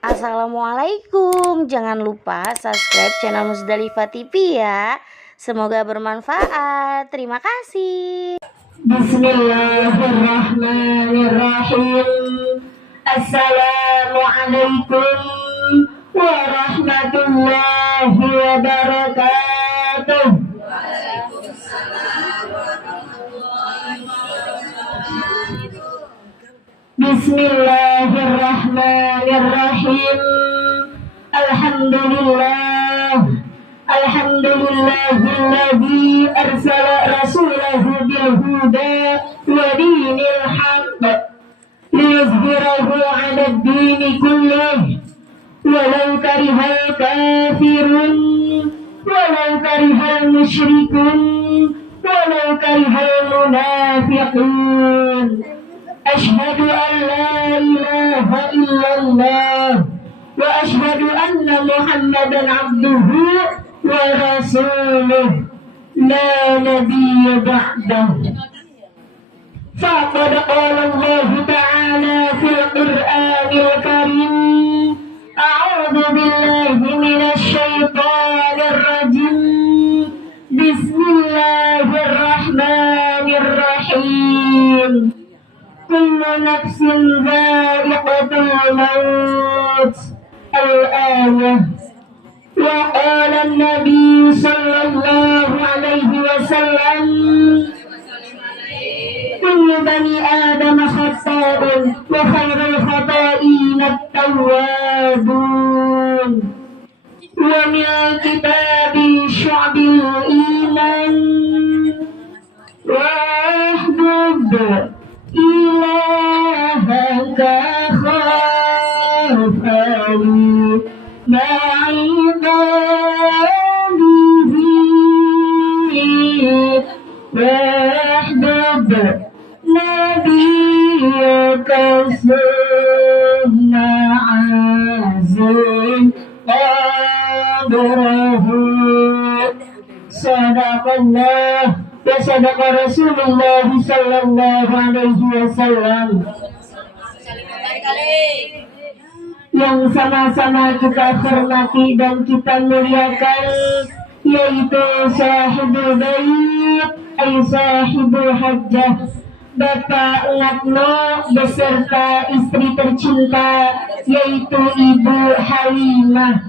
Assalamualaikum. Jangan lupa subscribe channel Musdalifah TV ya. Semoga bermanfaat. Terima kasih. Bismillahirrahmanirrahim. Assalamualaikum warahmatullahi wabarakatuh. Bismillahirrahmanirrahim. Alhamdulillahilladzi arsala rasulahu bil huda wa dinil haqq liyuzhirahu 'ala ad-dini kullih walau karihal kafirun walau karihal musyrikun walau karihal munafiqun. Ashhadu an la ilaha illallah wa ashhadu anna Muhammadan abduhu wa rasuluh la nabiyya ba'dahu. Faqad qala Allah ta'ala fil Qur'anil Karim, a'udzu billahi minasy syaithanir rajim. Bismillahirrahmanirrahim. Kullu nafsin dha'iqatul maut. Al-ayah. Wa qala an-nabi sallallahu alaihi wasallam, kullu bani adam khata'un wa khairul khata'in at-tawwabun. Wa min kitabi syu'bil iman wahdud ilahaka khafani ma'ibadihi wahdud nabiyaka sunna'azim qadrahu. Sadaqallah wa sadaqa Rasulullah sallallahu alaihi wasallam. Yang sama-sama kita hormati dan kita muliakan yaitu sahibul bait ay sahibul hajjah, Bapak Ngatno beserta istri tercinta yaitu Ibu Halimah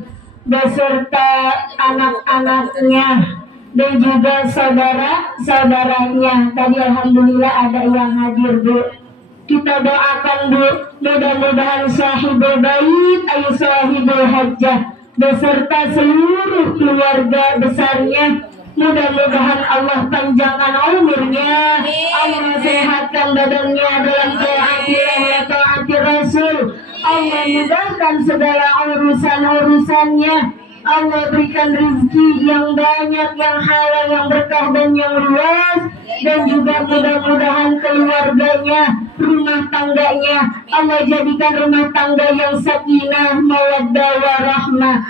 beserta anak-anaknya dan juga saudara-saudaranya. Tadi alhamdulillah ada yang hadir, Bu. Kita doakan, Bu, mudah-mudahan sahibul bait ay sahibul hajjah beserta seluruh keluarga besarnya, mudah-mudahan Allah panjangkan umurnya, Allah sehatkan badannya dalam taatilah wa taati Rasul, Allah mudahkan segala urusan-urusannya, Allah berikan rezeki yang banyak, yang halal, yang berkah dan yang luas, dan juga mudah-mudahan keluarganya, rumah tangganya Allah jadikan rumah tangga yang sakinah, mawaddah, warahmah.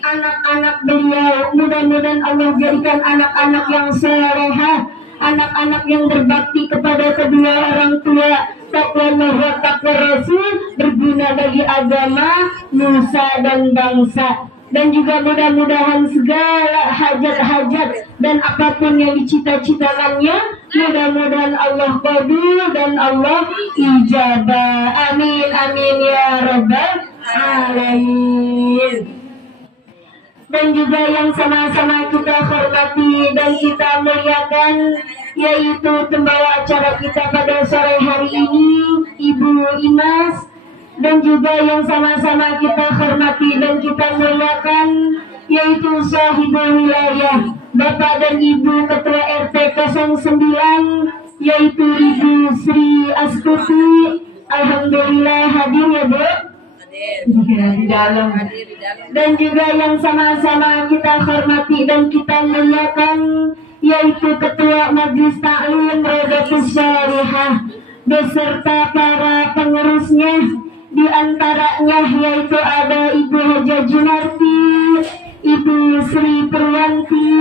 Anak-anak beliau mudah-mudahan Allah jadikan anak-anak yang salehah, anak-anak yang berbakti kepada kedua orang tua, takwa Allah wa takwa Rasul, berguna bagi agama, nusa dan bangsa. Dan juga mudah-mudahan segala hajat-hajat dan apapun yang dicita-citakannya, mudah-mudahan Allah qabul dan Allah ijabah. Amin amin ya rabbal alamin. Dan juga yang sama-sama kita hormati dan kita muliakan yaitu pembawa acara kita pada sore hari ini, Ibu Imas, dan juga yang sama-sama kita hormati dan kita muliakan yaitu sahibul wilayah, Bapak dan Ibu Ketua RT 09 yaitu Ibu Sri Astuti. Alhamdulillah hadir ya, Bu? Di dalam. Dan juga yang sama-sama kita hormati dan kita muliakan yaitu Ketua Majelis Ta'lim Rodatus Syarihah beserta para pengurusnya. Di antaranya yaitu ada Ibu Haja Junarti, Ibu Sri Purwanti,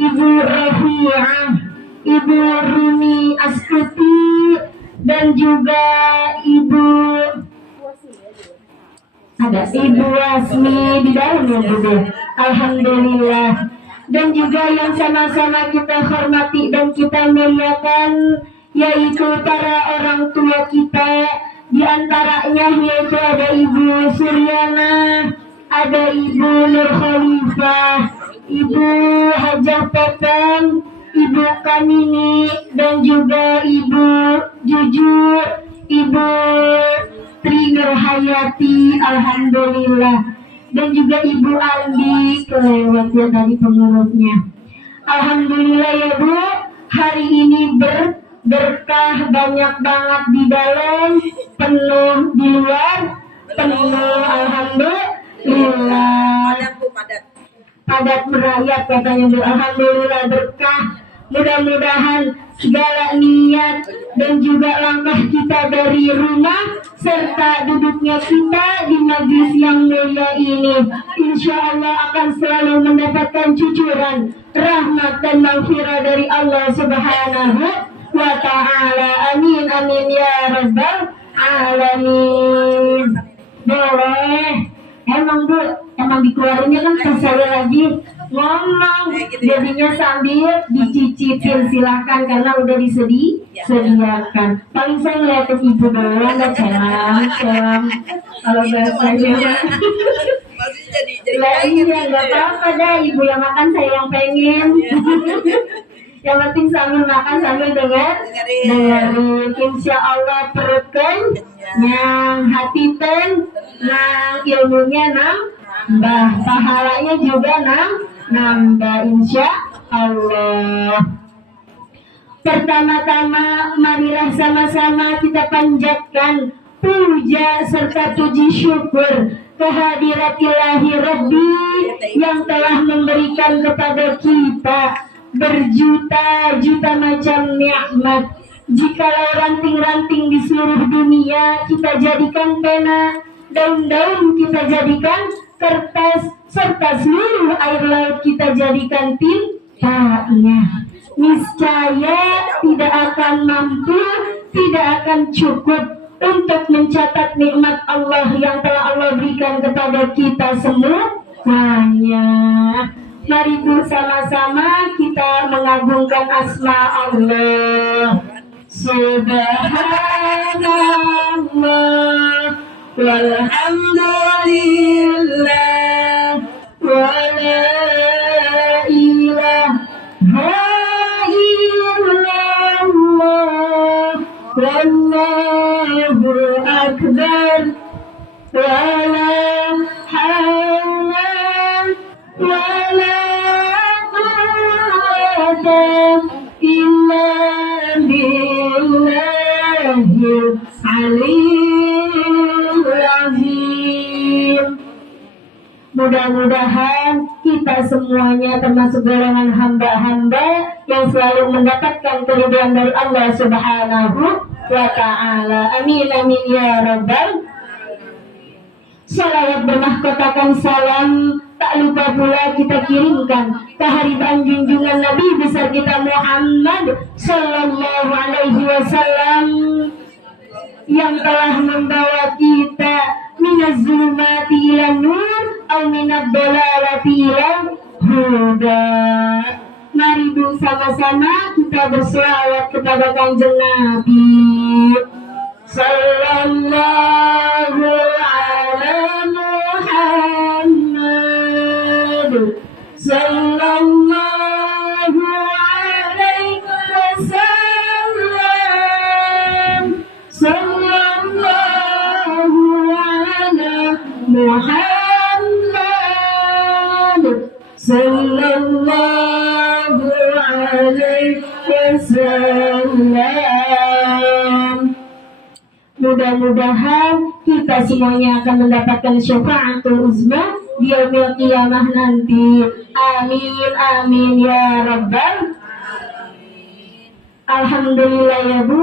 Ibu Rafi'ah, Ibu Rumi Astuti, dan juga Ibu Ada Ibu Wasmi di dalam ya Bunda. Alhamdulillah. Dan juga yang sama-sama kita hormati dan kita muliakan yaitu para orang tua kita, di antaranya yaitu ada Ibu Suryana, ada Ibu Nur Khalifah, Ibu Hajah Peten, Ibu Kanini, dan juga Ibu Jujur, Ibu Tri Nurhayati, alhamdulillah, dan juga Ibu Andi, kelewat ya tadi pengurusnya. Alhamdulillah ya Bu, hari ini berkah banyak banget di dalam, penuh di luar, penuh alhamdulillah. Padat merayap katanya Bu, alhamdulillah berkah. Mudah-mudahan segala niat dan juga langkah kita dari rumah serta duduknya kita di majlis yang mulia ini, insya Allah akan selalu mendapatkan cucuran rahmat dan maghfirah dari Allah Subhanahu wa Ta'ala. Amin amin ya rabbal alamin. Boleh. Emang Bu, emang dikeluarinnya kan tersalah lagi ngomong, jadinya sambil dicicipin, silahkan karena udah disediakan. Paling saya ngeliatin Ibu doang, nggak celam kalau bahasanya. Lah iya, nggak apa-apa dah, Ibu yang makan saya yang pengen. Yang penting sambil makan sambil dengerin. Insya Allah perut yang hati yang ilmunya nambah, pahalanya juga nambah insya Allah. Pertama-tama marilah sama-sama kita panjatkan puja serta puji syukur kehadirat-Ilahi Rabbi yang telah memberikan kepada kita berjuta-juta macam nikmat. Jikalau ranting-ranting di seluruh dunia kita jadikan pena, daun-daun kita jadikan kertas, serta seluruh air laut kita jadikan tintanya, niscaya tidak akan mampu, tidak akan cukup untuk mencatat nikmat Allah yang telah Allah berikan kepada kita semuanya. Mari bersama-sama kita mengagungkan asma Allah. Subhanallah walhamdulillah wa la ilaha illallah wallahu akbar wa la hawla wa la quwwata illa billahil aliyyil azim. Mudah-mudahan kita semuanya termasuk golongan hamba-hamba yang selalu mendapatkan keridhaan dari Allah Subhanahu wa Ta'ala. Amin amin ya rabbal. Salawat bermahkotakan salam tak lupa pula kita kirimkan kehadiran junjungan Nabi besar kita Muhammad Sallallahu Alaihi Wasallam yang telah membawa kita minaz zulumati ila nur atau minad dalalati ila huda. Mari bersama-sama kita berselawat kepada Kanjeng Nabi Sallallahu ala Muhammad Sallallahu alaihi wasallam Sallallahu ala Muhammad Sallallahu alaihi wasallam. Mudah-mudahan kita semuanya akan mendapatkan syafaatul uzma di yaumil qiyamah nanti. Amin amin ya rabbal. Alhamdulillah ya Bu,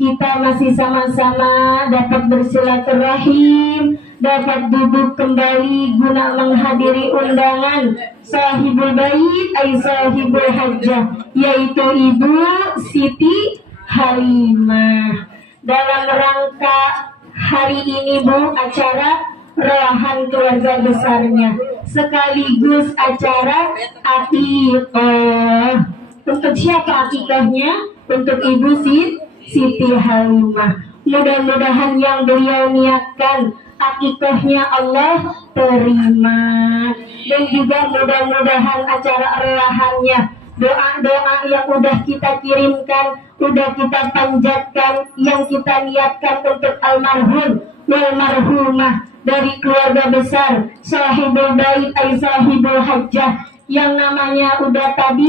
kita masih sama-sama dapat bersilaturahim, dapat duduk kembali guna menghadiri undangan sahibul bait ay sahibul hajjah, yaitu Ibu Siti Halimah. Dalam rangka hari ini Bu, acara rewahan keluarga besarnya sekaligus acara akikah. Untuk siapa akikahnya? Untuk Ibu Siti Halimah. Mudah-mudahan yang beliau niatkan akikahnya Allah terima, dan juga mudah-mudahan acara rewahannya, doa-doa yang udah kita kirimkan, udah kita panjatkan, yang kita niatkan untuk almarhum wal marhumah dari keluarga besar sahibul bait ay sahibul hajjah, yang namanya udah tadi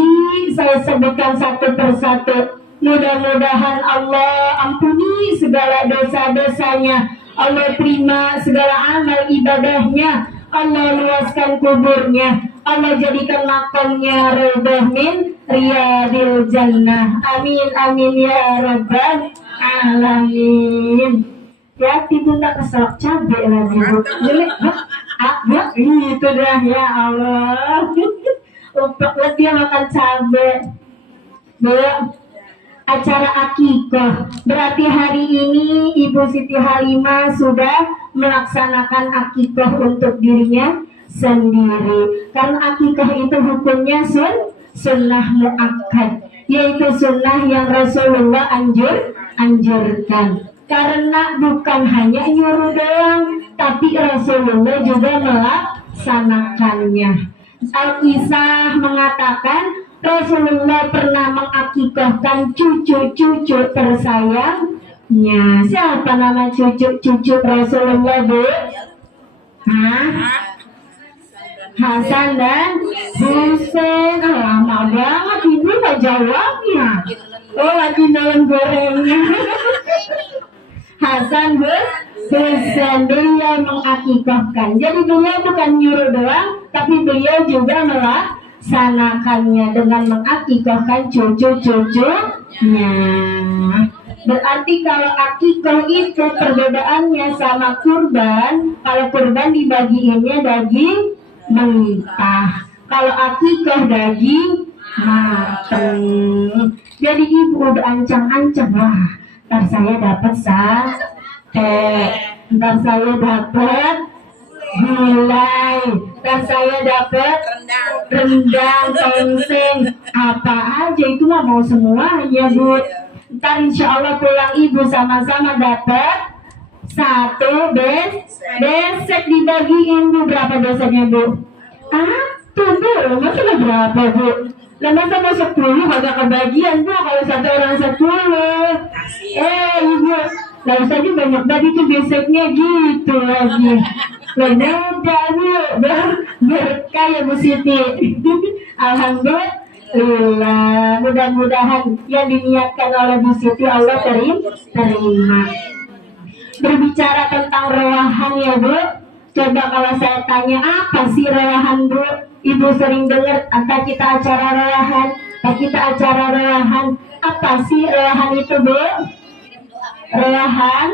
saya sebutkan satu persatu. Mudah-mudahan Allah ampuni segala dosa-dosanya, Allah terima segala amal ibadahnya, Allah luaskan kuburnya, Allah jadikan makamnya ridha min riyadil jannah. Amin amin ya rabbal alamin. Ya, tidur tak keselak cabai lagi bu. Jelek bu, itu dah ya Allah. Upek lagi makan cabai. Bu, acara akikah berarti hari ini Ibu Siti Halimah sudah melaksanakan akikah untuk dirinya sendiri. Karena akikah itu hukumnya sunnah muakkad, yaitu sunnah yang Rasulullah anjurkan. Karena bukan hanya nyuruh doang, tapi Rasulullah juga melaksanakannya. Al-Kisah mengatakan Rasulullah pernah mengakikahkan cucu-cucu tersayangnya. Siapa nama cucu-cucu Rasulullah, Bu? Hasan dan Husain. Lama banget Ibu gak jawabnya. Oh, lagi dalam gorengnya. Hasan Husain beliau mengakikahkan. Jadi beliau bukan nyuruh doang, tapi beliau juga melaksanakannya dengan mengakikahkan cucu-cucunya. Berarti kalau akikah itu perbedaannya sama kurban. Kalau kurban dibagiinnya daging mentah, kalau akikah daging mateng. Jadi Ibu udah ancang-ancang, wah, ntar saya dapat sate, ntar saya dapat gulai, ntar saya dapat rendang, tongseng, apa aja itu mah mau semuanya Bu. Ntar insya Allah pulang Ibu sama-sama dapat satu besek dibagiin Bu. Berapa beseknya Bu? Tuh Bu, masalah berapa Bu? Lah masa mau 10 agak kebagian Bu, kalau satu orang 10. Ibu, lah saja banyak tadi tuh beseknya gitu lagi. Lah beda Bu, berkah ya Bu Siti. Alhamdulillah, mudah-mudahan yang diniatkan oleh Bu Siti Allah terima. Berbicara tentang rewahan ya Bu, coba kalau saya tanya apa sih rewahan Bu? Ibu sering dengar atau kita acara rewahan, apa sih rewahan itu Bu? Rewahan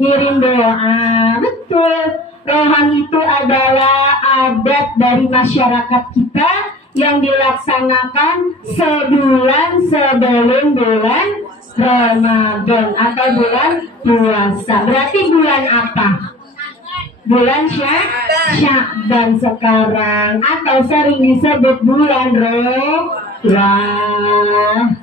ngirim doa, betul. Rewahan itu adalah adat dari masyarakat kita yang dilaksanakan sebulan sebelum bulan Ramadan atau bulan puasa. Berarti bulan apa? Bulan Sya'ban sekarang, atau sering disebut bulan Ramadan.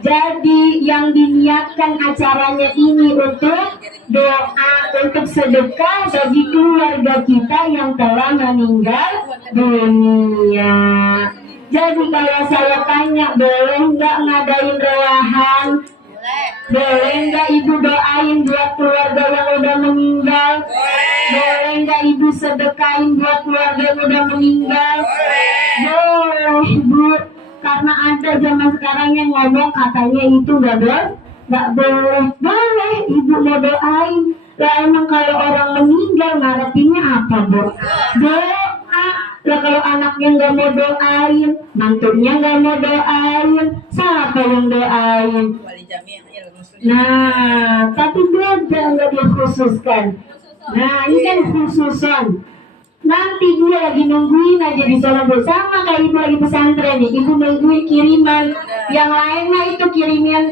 Jadi yang diniatkan acaranya ini untuk doa, untuk sedekah bagi keluarga kita yang telah meninggal dunia. Jadi kalau saya tanya, boleh nggak ngadain rewahan? Boleh nggak Ibu doain buat keluarga yang udah meninggal? Boleh nggak Ibu sedekahin buat keluarga yang udah meninggal? Boleh Bu. Karena ada zaman sekarang yang ngomong katanya itu nggak boleh. Boleh Ibu mau doain. Lah emang kalau orang meninggal ngarepinnya apa Bu? Doa. Lah kalau anaknya nggak mau doain, mantunya nggak mau doain, siapa yang doain? Nah, tapi beda, nggak dikhususkan. Nah, ini kan khususan. Nanti gue lagi nungguin aja di sana Bu. Sama kayak ibu lagi pesantren nih, ibu nungguin kiriman. Yang lain mah itu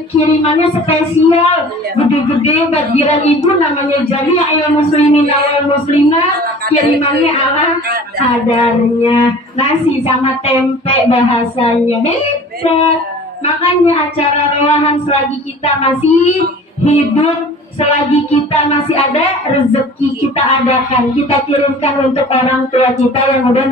kirimannya spesial, gede-gede buat giran ibu, namanya jadi ayam muslimin awal muslimah, kirimannya ala kadarnya, nasi sama tempe bahasanya beda. Makanya acara rewahan selagi kita masih hidup, selagi kita masih ada rezeki, kita adakan, kita kirimkan untuk orang tua kita yang udah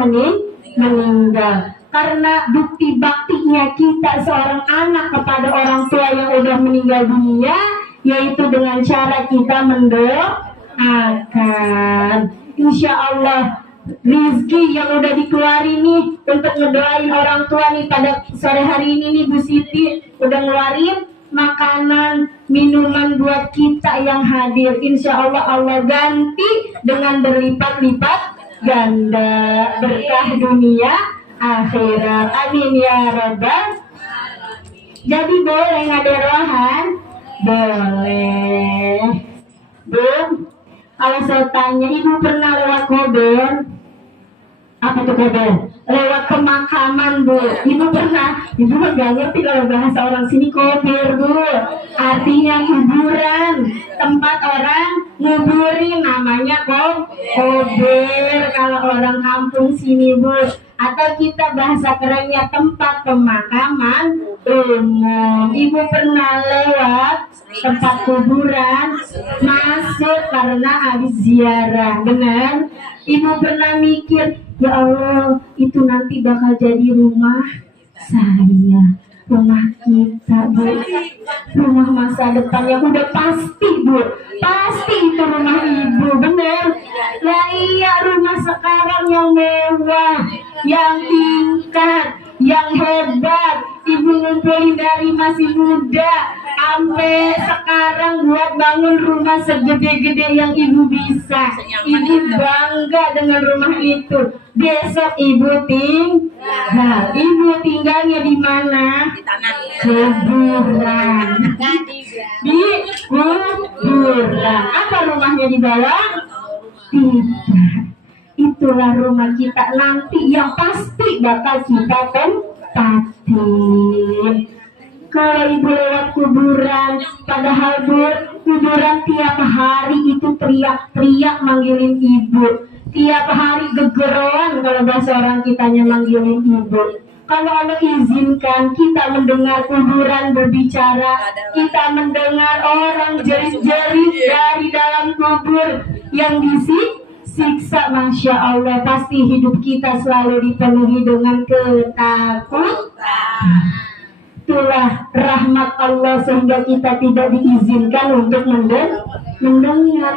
meninggal. Karena bukti baktinya kita seorang anak kepada orang tua yang udah meninggal dunia, yaitu dengan cara kita mendoakan. Insya Allah rizki yang udah dikeluarin nih untuk ngedoain orang tua nih pada sore hari ini nih, Bu Siti udah ngeluarin makanan, minuman buat kita yang hadir. Insya Allah Allah ganti dengan berlipat-lipat ganda berkah dunia akhirat. Amin ya rabbal. Jadi boleh ngaderohan? Boleh. Bu, kalau saya tanya, ibu pernah lewat kober? Apa tuh kober? Lewat pemakaman Bu. Ibu pernah? Ibu nggak ngerti kalau bahasa orang sini kober Bu. Artinya kuburan, tempat orang nguburin, namanya kober kalau orang kampung sini Bu. Atau kita bahasa kerennya tempat pemakaman umum. Ibu pernah lewat tempat kuburan, masuk karena habis ziarah, benar? Ibu pernah mikir, ya Allah, itu nanti bakal jadi rumah saya, rumah kita Bu, rumah masa depan yang udah pasti Bu, pasti itu rumah ibu, bener? Lah iya, rumah sekarang yang mewah, yang tingkat, yang hebat, ibu ngumpulin dari masih muda sampai sekarang buat bangun rumah segede-gede yang ibu bisa. Ibu bangga dengan rumah itu. Besok ibu tinggalnya di mana? Di tanah. Kuburan. Di kuburan. Apa rumahnya di bawah? Tidak. Itulah rumah kita nanti yang pasti bakal kita tempatin. Kalau ibu lewat kuburan, padahal Bu, kuburan tiap hari itu teriak-teriak manggilin ibu. Tiap hari gegeroan kalau bahasa orang kitanya manggilin ibu. Kalau Allah izinkan kita mendengar kuburan berbicara, kita mendengar orang jerit-jerit dari dalam kubur yang disiksa, Masya Allah, pasti hidup kita selalu dipenuhi dengan ketakutan. Itulah rahmat Allah sehingga kita tidak diizinkan untuk mendengar.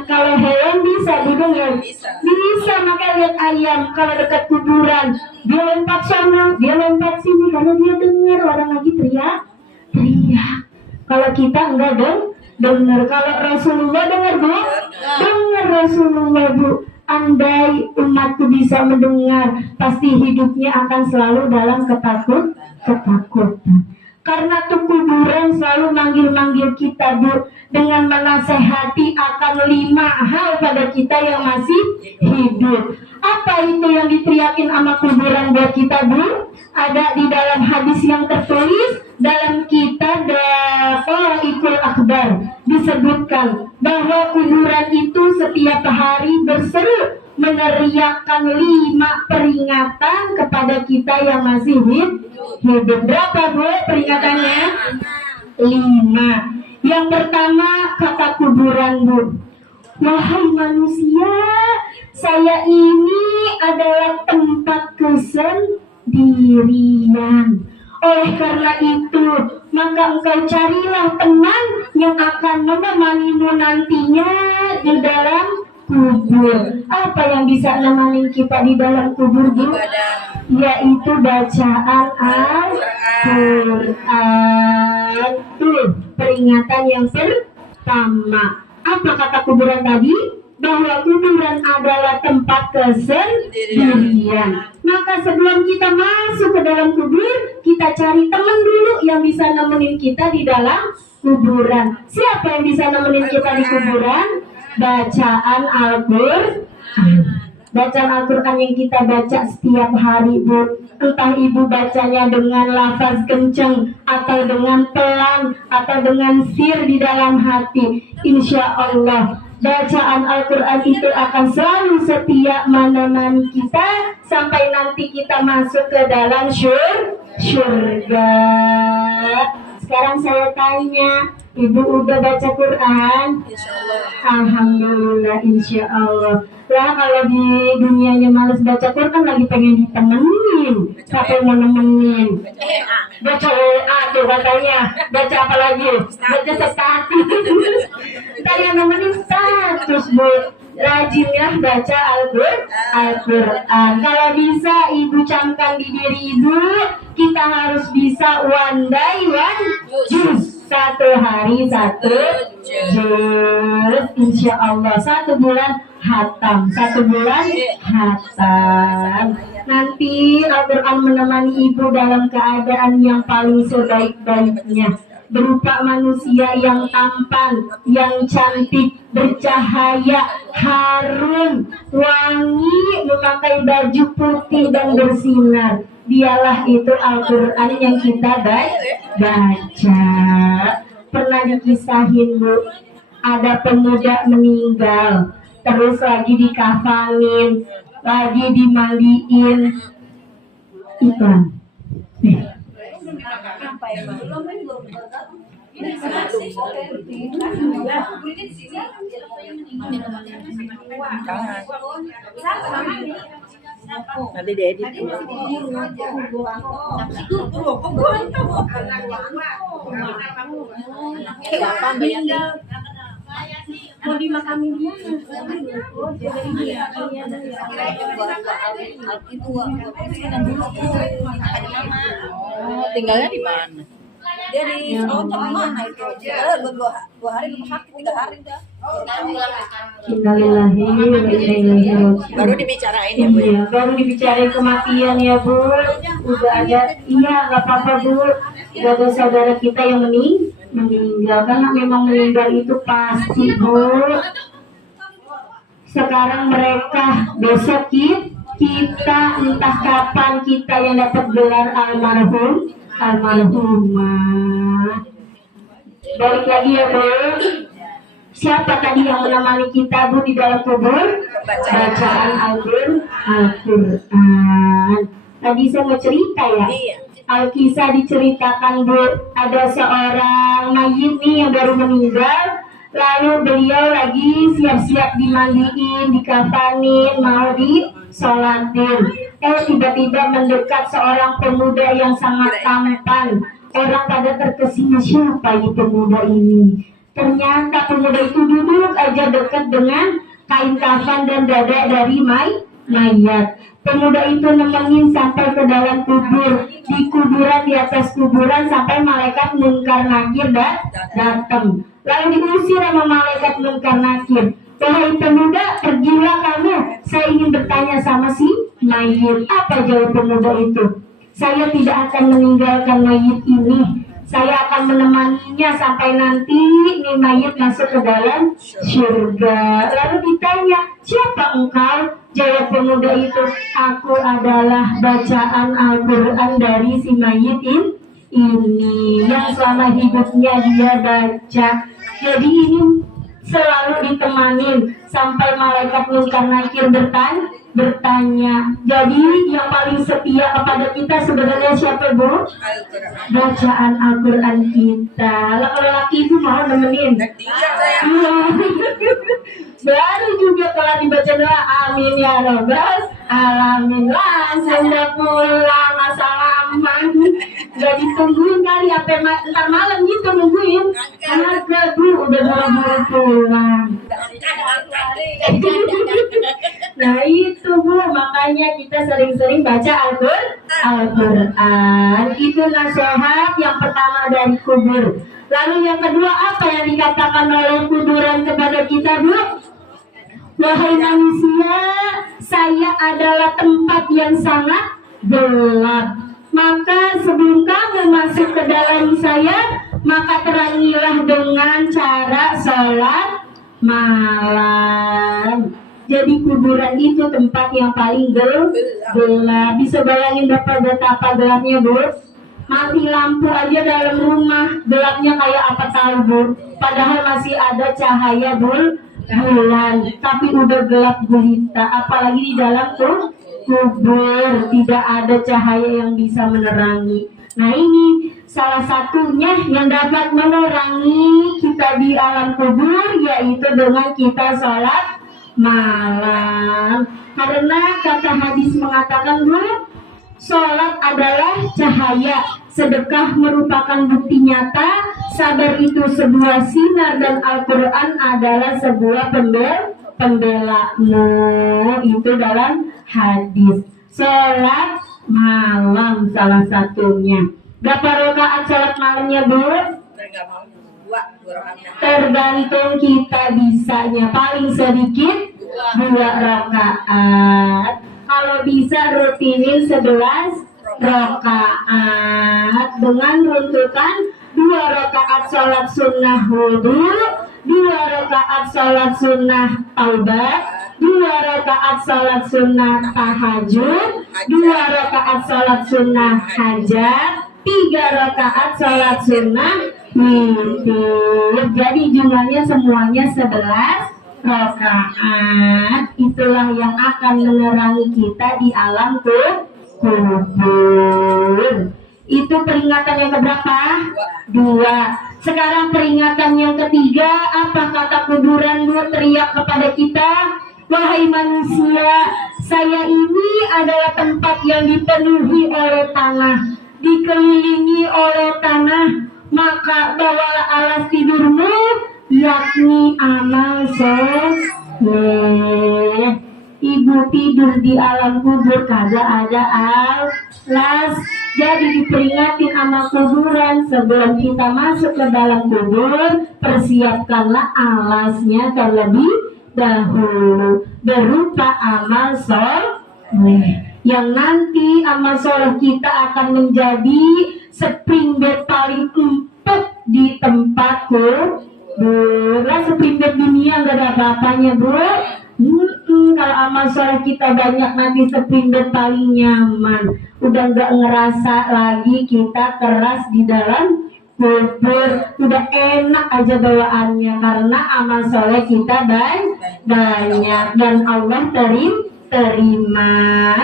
Kalau hewan bisa didengar, bisa. Maka lihat ayam kalau dekat kuburan, dia lompat sana, dia lompat sini karena dia dengar orang lagi teriak. Kalau kita enggak dengar. Kalau Rasulullah dengar Bu, dengar Rasulullah Bu. Andai umatku bisa mendengar, pasti hidupnya akan selalu dalam ketakutan. Karena tuh kuburan selalu manggil-manggil kita Bu, dengan menasehati akan 5 hal pada kita yang masih hidup. Apa itu yang diteriakin sama kuburan buat kita Bu? Ada di dalam hadis yang tertulis dalam kitab Daqaiqul Akhbar, disebutkan bahwa kuburan itu setiap hari berseru meneriakkan 5 peringatan kepada kita yang masih hidup. Berapa Bu peringatannya? 5. Yang pertama kata kuburan Bu, wahai manusia, saya ini adalah tempat kesendirian. Oleh karena itu, maka engkau carilah teman yang akan menemanimu nantinya di dalam kubur. Apa yang bisa nemenin kita di dalam kubur Bu? Yaitu bacaan Al-Quran. Tuh, peringatan yang pertama. Apa kata kuburan tadi? Bahwa kuburan adalah tempat kesendirian. Maka sebelum kita masuk ke dalam kubur, kita cari teman dulu yang bisa nemenin kita di dalam kuburan. Siapa yang bisa nemenin kita di kuburan? Bacaan Al-Quran. Bacaan Al-Quran yang kita baca setiap hari, Bu, entah ibu bacanya dengan lafaz kenceng atau dengan pelan atau dengan sir di dalam hati, insya Allah bacaan Al-Quran itu akan selalu setia menemani kita sampai nanti kita masuk ke dalam surga. Sekarang saya tanya, ibu udah baca Quran? Alhamdulillah, insya Allah. Lah kalau di dunianya males baca Quran lagi pengen ditemenin, siapa yang mau nemenin? Baca WA tuh katanya, baca apa lagi? Baca status. Ntar yang nemenin status, Bu. Rajinlah baca Al-Quran. Kalau bisa ibu camkan di diri ibu, kita harus bisa one day one juz. Satu hari satu juz, insya Allah 1 bulan hatam, 1 bulan hatam. Nanti Al-Quran menemani ibu dalam keadaan yang paling sebaik-baiknya, berupa manusia yang tampan, yang cantik, bercahaya, harum, wangi, memakai baju putih dan bersinar. Dialah itu Al-Quran yang kita baca. Pernah dikisahin, Bu, ada pemuda meninggal, terus lagi dikafanin, lagi dimandiin. Iklan. Nanti diedit. Mau dimakamin dia? Tinggalnya di mana? Dia di Selonjak mana itu? Dua hari rumah sakit, 3 hari dah. Innalillahi wa inna ilaihi raji'un. Baru dibicarain ya, Bu. Iya, baru dibicarain kematian ya, Bu. Udah ada, iya nggak apa-apa, Bu. Udah ada saudara kita yang meninggal, karena memang meninggal itu pasti, Bu. Sekarang mereka, besok kita entah kapan kita yang dapat gelar almarhumah. Balik lagi ya, Bu. Siapa tadi yang menemani kita, Bu, di dalam kubur? Bacaan Al-Quran. Tadi saya mau cerita ya. Al-Kisah diceritakan, Bu, ada seorang mayit nih yang baru meninggal, lalu beliau lagi siap-siap dimandiin, dikafanin, mau disolatin. Tiba-tiba mendekat seorang pemuda yang sangat tampan. Orang pada terkesima, siapa itu pemuda ini? Ternyata pemuda itu duduk aja dekat dengan kain kafan dan dada dari mayat. Pemuda itu nemenin sampai ke dalam kubur. Di kuburan, di atas kuburan, sampai malaikat Munkar Nakir datang. Lalu diusir sama malaikat Munkar Nakir. Wahai pemuda, pergilah kamu. Saya ingin bertanya sama si mayit. Apa jawab pemuda itu? Saya tidak akan meninggalkan mayit ini. Saya akan menemaninya sampai nanti nih mayit masuk ke dalam surga. Lalu ditanya, siapa engkau? Jawab pemuda itu, aku adalah bacaan Al-Quran dari si mayit ini yang selama hidupnya dia baca. Jadi ini selalu ditemanin sampai malaikat Munkar Nakir bertanya. Jadi yang paling setia kepada kita sebenarnya siapa, Bu? Bacaan Al-Quran kita. Lah kalau laki itu mau nemenin. Baru juga kalau dibaca doa, amin ya robbal alamin. Langsung udah pulang, salaman. Udah ditungguin kali sampai ntar malam gitu nungguin. Karena Bu udah buru-buru pulang. Nah itu, Bu, makanya kita sering-sering baca Al-Quran. Itu nasihat yang pertama dari kubur. Lalu yang kedua, apa yang dikatakan oleh kuburan kepada kita, Bu? Wahai manusia, saya adalah tempat yang sangat gelap. Maka sebelum kamu masuk ke dalam saya, maka terangilah dengan cara sholat malam. Jadi kuburan itu tempat yang paling gelap. Bisa bayangin betapa gelapnya, Bu? Mati lampu aja dalam rumah, gelapnya kayak apa tahu, Bu? Padahal masih ada cahaya bulan, tapi udah gelap gulita. Apalagi di dalam tuh kubur, tidak ada cahaya yang bisa menerangi. Nah, ini salah satunya yang dapat menerangi kita di alam kubur, yaitu dengan kita sholat malam. Karena kata hadis mengatakan, Bu, sholat adalah cahaya, sedekah merupakan bukti nyata, sabar itu sebuah sinar, dan Al-Quran adalah sebuah pembelamu. Itu dalam hadis. Sholat malam salah satunya. Berapa rakaat sholat malamnya, Bu? Dua rakaat. Tergantung kita bisanya. Paling sedikit 2 rakaat. Kalau bisa rutinin 11 rakaat dengan runtutan 2 rakaat sholat sunnah wudhu, 2 rakaat sholat sunnah taubat, 2 rakaat sholat sunnah tahajud, 2 rakaat sholat sunnah hajat, 3 rakaat sholat sunnah witir. Jadi jumlahnya semuanya 11 rakaat. Itulah yang akan menerangi kita di alam kubur. Itu peringatan yang keberapa? 2. Sekarang peringatan yang ketiga. Apa kata kuburan, Bu? Teriak kepada kita, wahai manusia, saya ini adalah tempat yang dipenuhi oleh tanah, dikelilingi oleh tanah, maka bawalah alas tidurmu, yakni amal soleh. Ibu tidur di alam kubur kagak ada alas. Jadi diperingatin sama kuburan, sebelum kita masuk ke dalam kubur, persiapkanlah alasnya terlebih dahulu berupa amal soleh, yang nanti amal soleh kita akan menjadi spring bed paling empuk di tempat kubur. Lah, spring bed dunia nggak ada apa-apanya, Bu. Kalau amal soleh kita banyak, nanti spring bed paling nyaman. Udah nggak ngerasa lagi kita keras di dalam kubur. Udah enak aja bawaannya, karena amal soleh kita banyak, dan Allah terima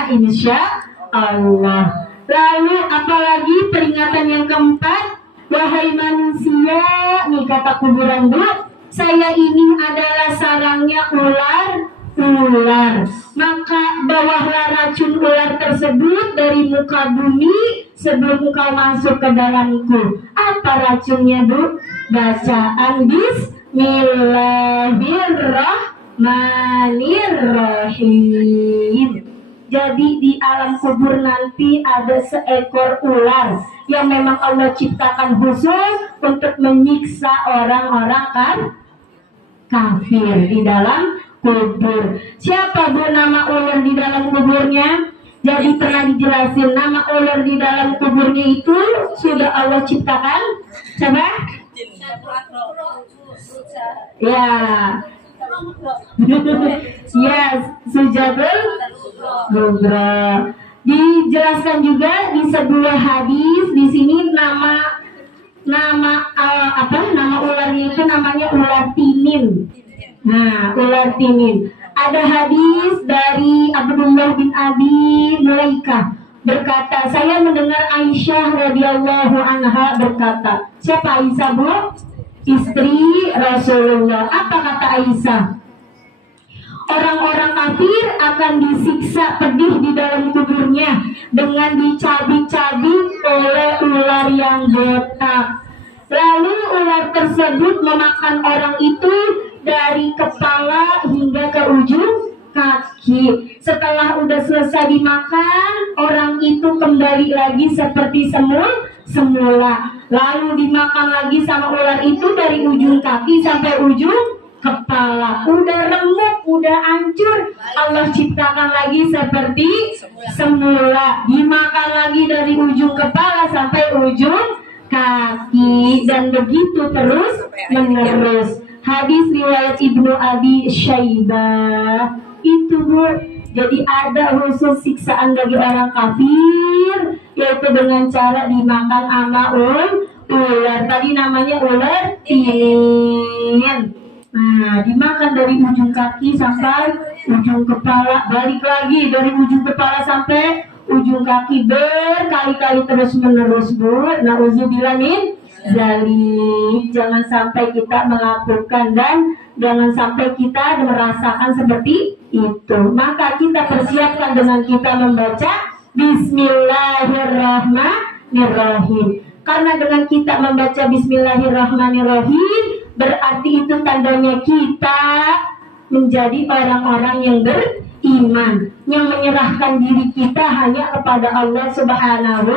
insya Allah. Lalu apalagi peringatan yang keempat, wahai manusia, nih kata kuburan, Bu, saya ini adalah sarangnya ular, maka bawahlah racun ular tersebut dari muka bumi sebelum kau masuk ke dalamku. Apa racunnya, Bu? Bacaan Bismillahirrahmanirrahim. Jadi di alam kubur nanti ada seekor ular yang memang Allah ciptakan khusus untuk menyiksa orang-orang kafir di dalam kubur. Siapa, Bu, nama ular di dalam kuburnya? Jadi pernah dijelasin nama ular di dalam kuburnya itu sudah Allah ciptakan. Coba? Ya. Yes, Sujabul Kubra. Dijelaskan juga di sebuah hadis, di sini nama ularnya itu namanya ular tinin. Nah, ular tinin. Ada hadis dari Abdullah bin Abi Mulaikah berkata, saya mendengar Aisyah radhiyallahu anha berkata. Siapa Aisyah, Bu? Istri Rasulullah. Apa kata Aisyah? Orang-orang kafir akan disiksa pedih di dalam kuburnya dengan dicabik-cabik oleh ular yang botak. Lalu ular tersebut memakan orang itu dari kepala hingga ke ujung kaki. Setelah udah selesai dimakan, orang itu kembali lagi seperti semula. Lalu dimakan lagi sama ular itu dari ujung kaki sampai ujung kepala. Udah remuk, udah hancur, Allah ciptakan lagi seperti semula. Dimakan lagi dari ujung kepala sampai ujung kaki, dan begitu terus menerus. Hadis riwayat Ibnu Abi Syaibah. Itu Bu, jadi ada khusus siksaan bagi orang kafir, yaitu dengan cara dimakan sama ular. Tadi namanya ular tinin. Nah, dimakan dari ujung kaki sampai ujung kepala, balik lagi dari ujung kepala sampai ujung kaki berkali-kali terus menerus Bu. Nauzubillah min zalik. Jangan sampai kita melakukan dan jangan sampai kita merasakan seperti itu. Maka kita persiapkan dengan kita membaca Bismillahirrahmanirrahim. Karena dengan kita membaca Bismillahirrahmanirrahim, berarti itu tandanya kita menjadi orang-orang yang beriman, yang menyerahkan diri kita hanya kepada Allah Subhanahu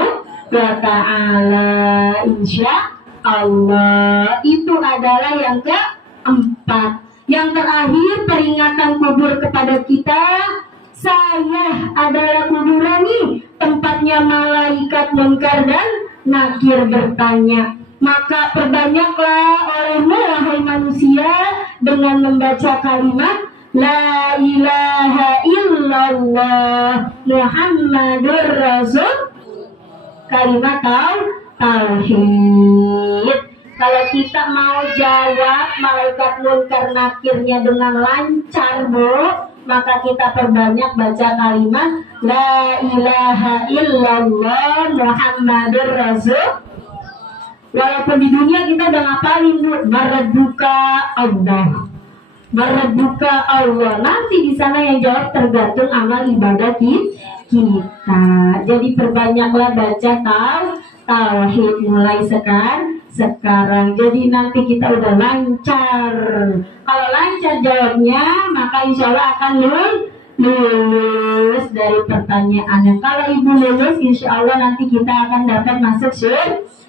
wa ta'ala. Insya Allah. Itu adalah yang keempat. Yang terakhir, peringatan kubur kepada kita. Saya adalah kuburan nih, tempatnya malaikat munkar dan nakir bertanya. Maka perbanyaklah olehmu wahai manusia dengan membaca kalimat La ilaha illallah Muhammadur Rasul, kalimat tauhid. Kalau kita mau jawab malaikat munkar nakirnya dengan lancar Bu, maka kita perbanyak baca kalimat La ilaha illallah Muhammadur Rasul. Walaupun di dunia kita udah ngapalin Bu, Marabuka Allah, Marabuka Allah. Nanti di sana yang jawab tergantung amal ibadah kita. Jadi perbanyaklah baca tauhid mulai sekarang. Jadi nanti kita udah lancar. Kalau lancar jawabnya, maka insya Allah akan lulus dari pertanyaannya. Kalau ibu lulus, insya Allah nanti kita akan dapat masuk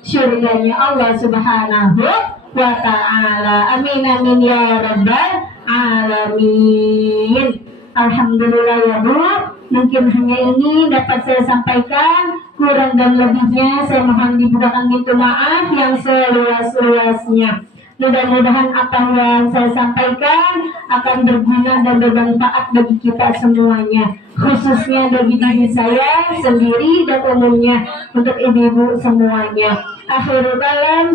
surganya Allah Subhanahu wa ta'ala. Amin amin ya rabbal alamin. Alhamdulillah ya Bu, mungkin hanya ini dapat saya sampaikan. Kurang dan lebihnya saya mohon dibukakan pintu maaf yang seluas-luasnya. Mudah-mudahan apa yang saya sampaikan akan berguna dan bermanfaat bagi kita semuanya, khususnya bagi diri saya sendiri dan umumnya untuk ibu-ibu semuanya. Akhirul kalam,